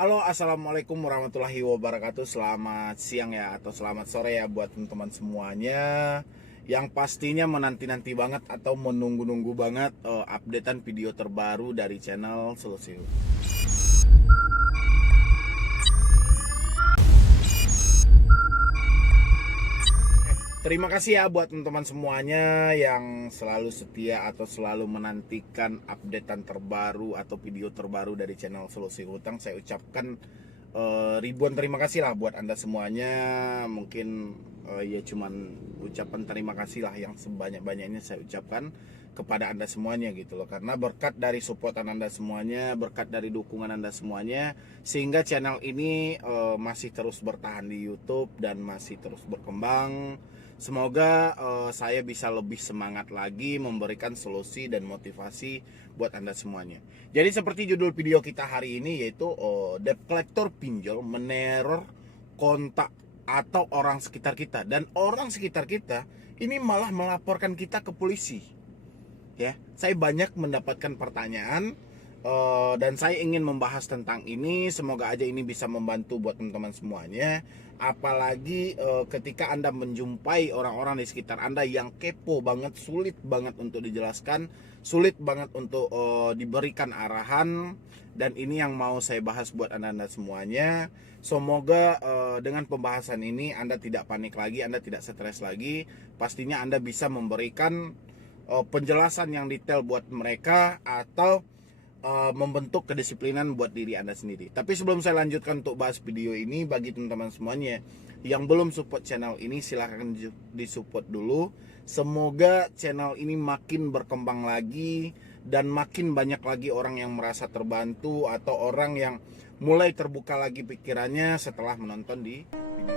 Halo, assalamualaikum warahmatullahi wabarakatuh. Selamat siang ya, atau selamat sore ya buat teman-teman semuanya. Yang pastinya menanti-nanti banget atau menunggu-nunggu banget updatean video terbaru dari channel Solusiu. Terima kasih ya buat teman-teman semuanya yang selalu setia atau selalu menantikan updatean terbaru atau video terbaru dari channel Solusi Hutang. Saya ucapkan ribuan terima kasih lah buat Anda semuanya. Mungkin ya cuman ucapan terima kasih lah yang sebanyak-banyaknya saya ucapkan kepada Anda semuanya gitu loh. Karena berkat dari supportan Anda semuanya, berkat dari dukungan Anda semuanya, sehingga channel ini masih terus bertahan di YouTube dan masih terus berkembang. Semoga saya bisa lebih semangat lagi memberikan solusi dan motivasi buat Anda semuanya. Jadi seperti judul video kita hari ini, yaitu debt collector pinjol meneror kontak atau orang sekitar kita. Dan orang sekitar kita ini malah melaporkan kita ke polisi. Ya, saya banyak mendapatkan pertanyaan dan saya ingin membahas tentang ini. Semoga aja ini bisa membantu buat teman-teman semuanya. Apalagi ketika Anda menjumpai orang-orang di sekitar Anda yang kepo banget, sulit banget untuk dijelaskan, sulit banget untuk diberikan arahan. Dan ini yang mau saya bahas buat Anda semuanya. Semoga dengan pembahasan ini Anda tidak panik lagi, Anda tidak stres lagi. Pastinya Anda bisa memberikan penjelasan yang detail buat mereka atau membentuk kedisiplinan buat diri Anda sendiri. Tapi sebelum saya lanjutkan untuk bahas video ini, bagi teman-teman semuanya yang belum support channel ini, silahkan disupport dulu. Semoga channel ini makin berkembang lagi dan makin banyak lagi orang yang merasa terbantu atau orang yang mulai terbuka lagi pikirannya setelah menonton di video ini.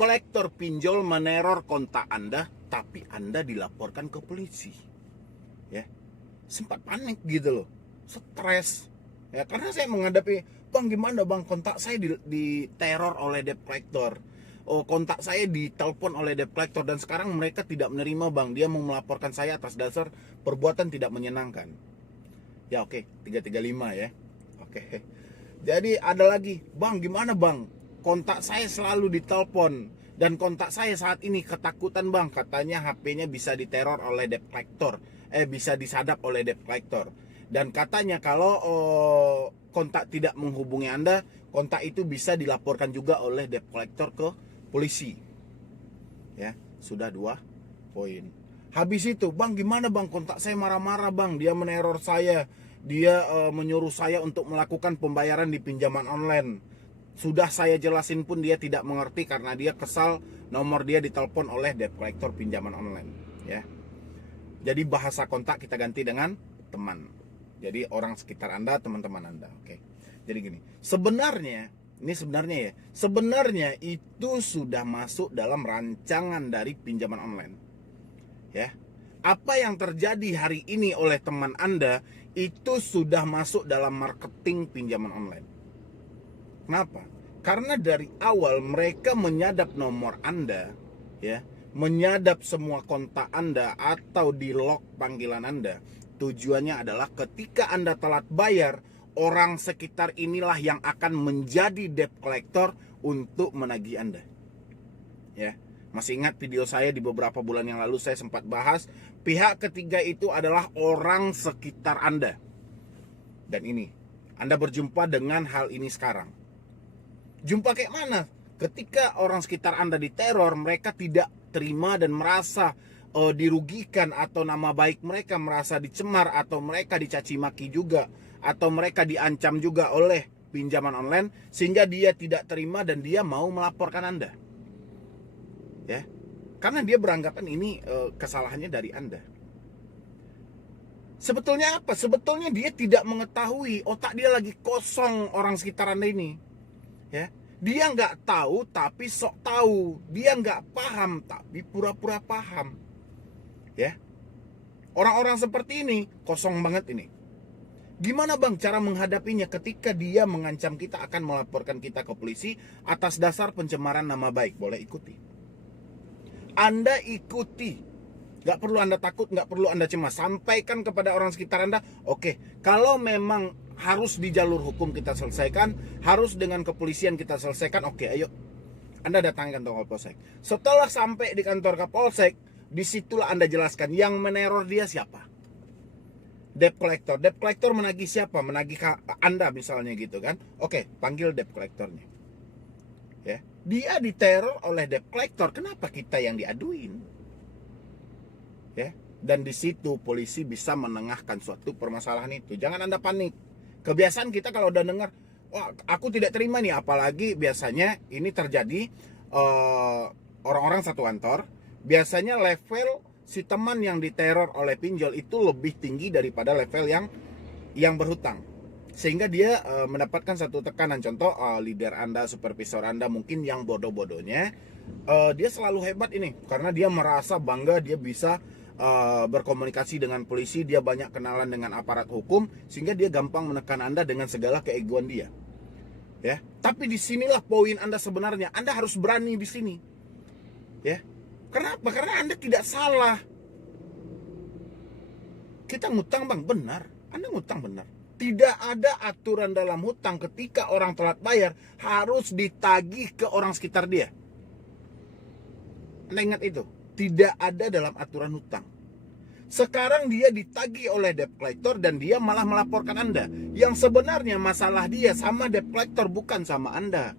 Kolektor pinjol meneror kontak Anda, tapi Anda dilaporkan ke polisi. Ya, sempat panik gitu loh, stres. Ya, karena saya menghadapi, bang gimana bang, kontak saya diteror oleh debt collector. Oh, kontak saya ditelepon oleh debt collector dan sekarang mereka tidak menerima bang. Dia mau melaporkan saya atas dasar perbuatan tidak menyenangkan. Ya oke, 335 ya. Oke. Jadi ada lagi, bang gimana bang? Kontak saya selalu ditelepon dan kontak saya saat ini ketakutan bang, katanya HP-nya bisa diteror oleh debt collector, bisa disadap oleh debt collector. Dan katanya kalau kontak tidak menghubungi Anda, kontak itu bisa dilaporkan juga oleh debt collector ke polisi. Ya, sudah 2 poin. Habis itu, bang gimana bang, kontak saya marah-marah bang, dia meneror saya, dia menyuruh saya untuk melakukan pembayaran di pinjaman online. Sudah saya jelasin pun dia tidak mengerti karena dia kesal nomor dia ditelepon oleh debt collector pinjaman online. Ya, jadi bahasa kontak kita ganti dengan teman. Jadi orang sekitar Anda, teman-teman Anda. Oke. Jadi gini, sebenarnya itu sudah masuk dalam rancangan dari pinjaman online. Ya, apa yang terjadi hari ini oleh teman Anda itu sudah masuk dalam marketing pinjaman online. Kenapa? Karena dari awal mereka menyadap nomor Anda, ya, menyadap semua kontak Anda atau di lock panggilan Anda. Tujuannya adalah ketika Anda telat bayar, orang sekitar inilah yang akan menjadi debt collector untuk menagih Anda. Ya, masih ingat video saya di beberapa bulan yang lalu saya sempat bahas pihak ketiga itu adalah orang sekitar Anda. Dan ini, Anda berjumpa dengan hal ini sekarang. Jumpa kayak mana? Ketika orang sekitar Anda diteror, mereka tidak terima dan merasa dirugikan atau nama baik mereka merasa dicemar atau mereka dicaci maki juga atau mereka diancam juga oleh pinjaman online sehingga dia tidak terima dan dia mau melaporkan Anda. Ya. Karena dia beranggapan ini kesalahannya dari Anda. Sebetulnya apa? Sebetulnya dia tidak mengetahui, otak dia lagi kosong orang sekitar Anda ini. Ya, dia nggak tahu tapi sok tahu, dia nggak paham tapi pura-pura paham. Ya, orang-orang seperti ini kosong banget ini. Gimana bang cara menghadapinya ketika dia mengancam kita akan melaporkan kita ke polisi atas dasar pencemaran nama baik? Boleh ikuti. Anda ikuti. Gak perlu Anda takut, gak perlu Anda cemas. Sampaikan kepada orang sekitar Anda, oke, kalau memang harus di jalur hukum kita selesaikan, harus dengan kepolisian kita selesaikan, oke, ayo. Anda datangi kantor Kapolsek. Setelah sampai di kantor Kapolsek, disitulah Anda jelaskan yang meneror dia siapa. Debt collector. Debt collector menagih siapa? Menagih Anda misalnya gitu kan. Oke, panggil debt collectornya. Ya, dia diteror oleh debt collector. Kenapa kita yang diaduin? Ya, dan di situ polisi bisa menengahkan suatu permasalahan itu. Jangan Anda panik. Kebiasaan kita kalau udah dengar, wah, aku tidak terima nih, apalagi biasanya ini terjadi orang-orang satu kantor, biasanya level si teman yang diteror oleh pinjol itu lebih tinggi daripada level yang berhutang. Sehingga dia mendapatkan satu tekanan. Contoh, leader Anda, supervisor Anda mungkin yang bodoh-bodohnya, dia selalu hebat ini karena dia merasa bangga dia bisa berkomunikasi dengan polisi, dia banyak kenalan dengan aparat hukum, sehingga dia gampang menekan Anda dengan segala keegoan dia. Ya, tapi disinilah poin Anda sebenarnya. Anda harus berani di sini. Ya, kenapa? Karena Anda tidak salah. Kita ngutang bang, benar. Anda ngutang benar. Tidak ada aturan dalam hutang ketika orang telat bayar harus ditagih ke orang sekitar dia. Anda ingat itu? Tidak ada dalam aturan hutang. Sekarang dia ditagih oleh debt collector dan dia malah melaporkan Anda. Yang sebenarnya masalah dia sama debt collector, bukan sama Anda.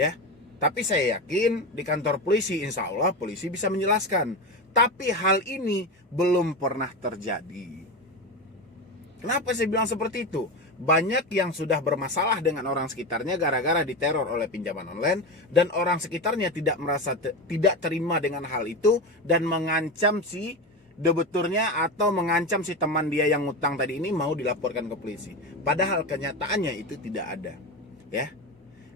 Ya, tapi saya yakin di kantor polisi insya Allah polisi bisa menjelaskan. Tapi hal ini belum pernah terjadi. Kenapa saya bilang seperti itu? Banyak yang sudah bermasalah dengan orang sekitarnya gara-gara diteror oleh pinjaman online, dan orang sekitarnya tidak merasa tidak terima dengan hal itu dan mengancam si debeturnya atau mengancam si teman dia yang ngutang tadi ini mau dilaporkan ke polisi. Padahal kenyataannya itu tidak ada, ya.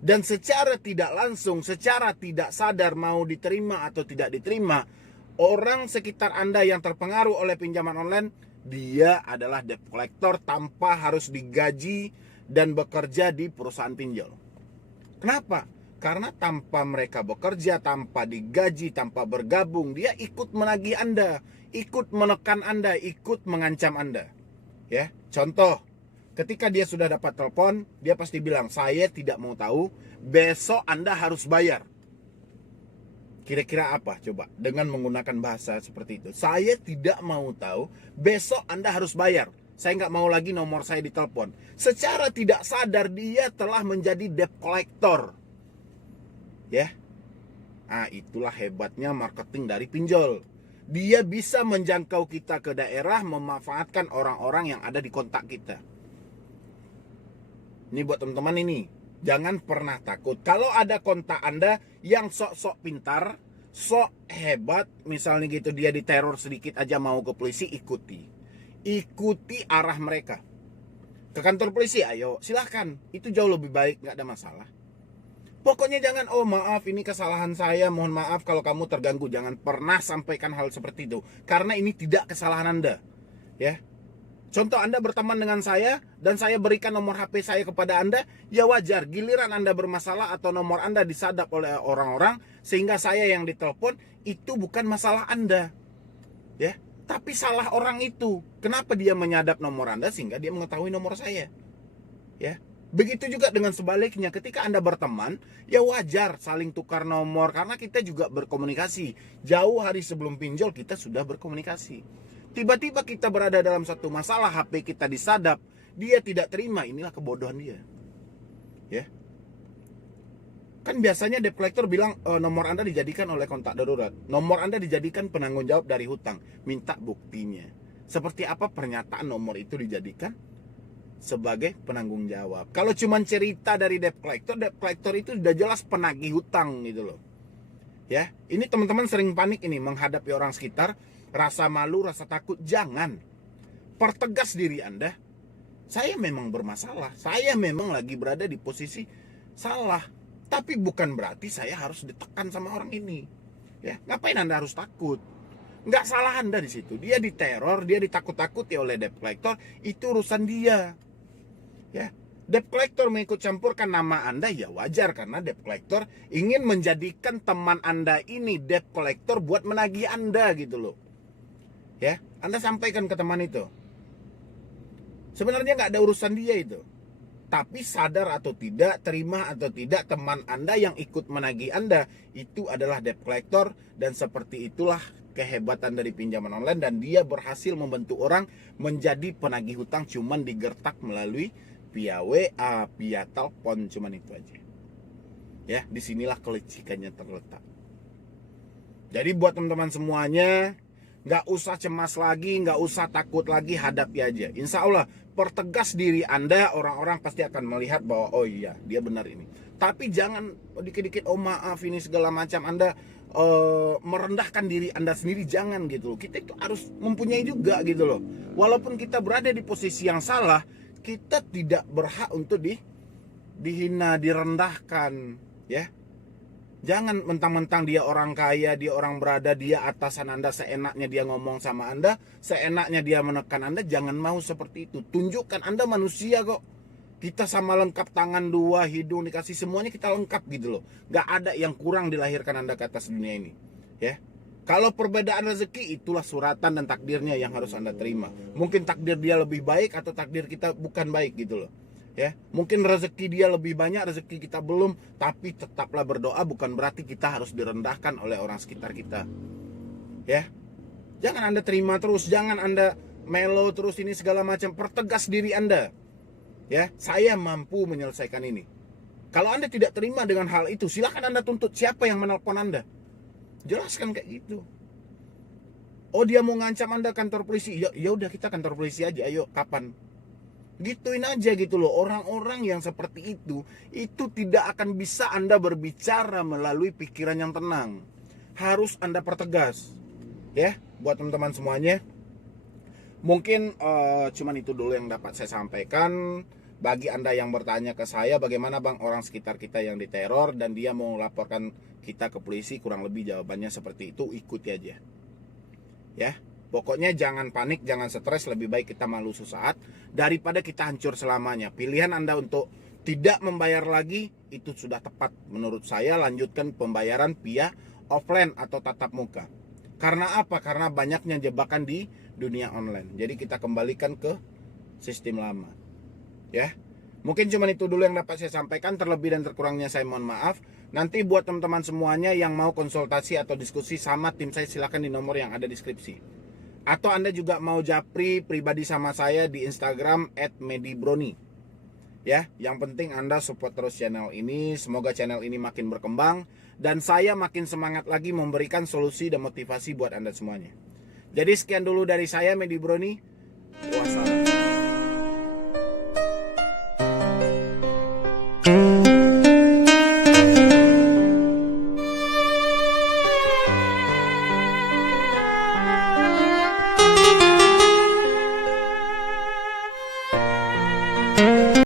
Dan secara tidak langsung, secara tidak sadar mau diterima atau tidak diterima, orang sekitar Anda yang terpengaruh oleh pinjaman online, dia adalah debt collector tanpa harus digaji dan bekerja di perusahaan pinjol. Kenapa? Karena tanpa mereka bekerja, tanpa digaji, tanpa bergabung, dia ikut menagih Anda, ikut menekan Anda, ikut mengancam Anda. Ya, contoh, ketika dia sudah dapat telepon, dia pasti bilang, saya tidak mau tahu, besok Anda harus bayar. Kira-kira apa coba dengan menggunakan bahasa seperti itu? Saya tidak mau tahu, besok Anda harus bayar. Saya nggak mau lagi nomor saya ditelepon. Secara tidak sadar dia telah menjadi debt collector. Ya. Nah, itulah hebatnya marketing dari pinjol. Dia bisa menjangkau kita ke daerah, memanfaatkan orang-orang yang ada di kontak kita. Ini buat teman-teman ini. Jangan pernah takut. Kalau ada kontak Anda yang sok-sok pintar, sok hebat, misalnya gitu dia diteror sedikit aja mau ke polisi, ikuti. Ikuti arah mereka. Ke kantor polisi, ayo silahkan. Itu jauh lebih baik, gak ada masalah. Pokoknya jangan, oh maaf ini kesalahan saya, mohon maaf kalau kamu terganggu. Jangan pernah sampaikan hal seperti itu. Karena ini tidak kesalahan Anda. Ya. Contoh, Anda berteman dengan saya dan saya berikan nomor HP saya kepada Anda, ya wajar giliran Anda bermasalah atau nomor Anda disadap oleh orang-orang sehingga saya yang ditelepon, itu bukan masalah Anda. Ya, tapi salah orang itu. Kenapa dia menyadap nomor Anda sehingga dia mengetahui nomor saya? Ya. Begitu juga dengan sebaliknya, ketika Anda berteman, ya wajar saling tukar nomor karena kita juga berkomunikasi. Jauh hari sebelum pinjol kita sudah berkomunikasi. Tiba-tiba kita berada dalam satu masalah, HP kita disadap, dia tidak terima, inilah kebodohan dia. Ya. Kan biasanya debt collector bilang nomor Anda dijadikan oleh kontak darurat. Nomor Anda dijadikan penanggung jawab dari hutang. Minta buktinya. Seperti apa pernyataan nomor itu dijadikan sebagai penanggung jawab. Kalau cuma cerita dari debt collector itu sudah jelas penagih hutang gitu loh. Ya, ini teman-teman sering panik ini menghadapi orang sekitar. Rasa malu, rasa takut, jangan. Pertegas diri Anda. Saya memang bermasalah. Saya memang lagi berada di posisi salah. Tapi bukan berarti saya harus ditekan sama orang ini. Ya, ngapain Anda harus takut? Nggak salah Anda di situ. Dia diteror, dia ditakut-takuti oleh debt collector, itu urusan dia. Ya, debt collector mengikut campurkan nama Anda ya wajar, karena debt collector ingin menjadikan teman Anda ini debt collector buat menagih Anda gitu loh. Ya, Anda sampaikan ke teman itu. Sebenarnya nggak ada urusan dia itu. Tapi sadar atau tidak, terima atau tidak, teman Anda yang ikut menagih Anda itu adalah debt collector, dan seperti itulah kehebatan dari pinjaman online, dan dia berhasil membentuk orang menjadi penagih hutang cuman digertak melalui via WA, via telepon, cuman itu aja. Ya, disinilah kelicikannya terletak. Jadi buat teman-teman semuanya, nggak usah cemas lagi, nggak usah takut lagi, hadapi aja. Insya Allah, pertegas diri Anda, orang-orang pasti akan melihat bahwa oh iya, dia benar ini. Tapi jangan dikit-dikit oh maaf ini segala macam, Anda merendahkan diri Anda sendiri, jangan gitu loh. Kita itu harus mempunyai juga gitu loh. Walaupun kita berada di posisi yang salah, kita tidak berhak untuk dihina, direndahkan, ya. Jangan mentang-mentang dia orang kaya, dia orang berada, dia atasan Anda, seenaknya dia ngomong sama Anda, seenaknya dia menekan Anda. Jangan mau seperti itu. Tunjukkan Anda manusia kok. Kita sama lengkap, tangan dua, hidung dikasih, semuanya kita lengkap gitu loh. Gak ada yang kurang dilahirkan Anda ke atas dunia ini. Ya. Kalau perbedaan rezeki, itulah suratan dan takdirnya yang harus Anda terima. Mungkin takdir dia lebih baik atau takdir kita bukan baik gitu loh. Ya, mungkin rezeki dia lebih banyak, rezeki kita belum, tapi tetaplah berdoa, bukan berarti kita harus direndahkan oleh orang sekitar kita. Ya. Jangan Anda terima terus, jangan Anda melo terus ini segala macam. Pertegas diri Anda. Ya, saya mampu menyelesaikan ini. Kalau Anda tidak terima dengan hal itu, silakan Anda tuntut siapa yang menelpon Anda. Jelaskan kayak gitu. Oh, dia mau ngancam Anda kantor polisi. Ya udah, kita kantor polisi aja. Ayo, kapan? Gituin aja gitu loh. Orang-orang yang seperti itu tidak akan bisa Anda berbicara melalui pikiran yang tenang. Harus Anda pertegas. Ya, buat teman-teman semuanya. Mungkin cuman itu dulu yang dapat saya sampaikan. Bagi Anda yang bertanya ke saya, bagaimana Bang orang sekitar kita yang diteror dan dia mau laporkan kita ke polisi, kurang lebih jawabannya seperti itu, ikuti aja. Ya, pokoknya jangan panik, jangan stres, lebih baik kita malu sesaat daripada kita hancur selamanya. Pilihan Anda untuk tidak membayar lagi itu sudah tepat menurut saya. Lanjutkan pembayaran via offline atau tatap muka. Karena apa? Karena banyaknya jebakan di dunia online. Jadi kita kembalikan ke sistem lama. Ya, mungkin cuma itu dulu yang dapat saya sampaikan. Terlebih dan terkurangnya saya mohon maaf. Nanti buat teman-teman semuanya yang mau konsultasi atau diskusi sama tim saya, silakan di nomor yang ada di deskripsi. Atau Anda juga mau japri pribadi sama saya di Instagram @medibroni. Ya, yang penting Anda support terus channel ini. Semoga channel ini makin berkembang dan saya makin semangat lagi memberikan solusi dan motivasi buat Anda semuanya. Jadi sekian dulu dari saya, Medi Broni. Wassalam.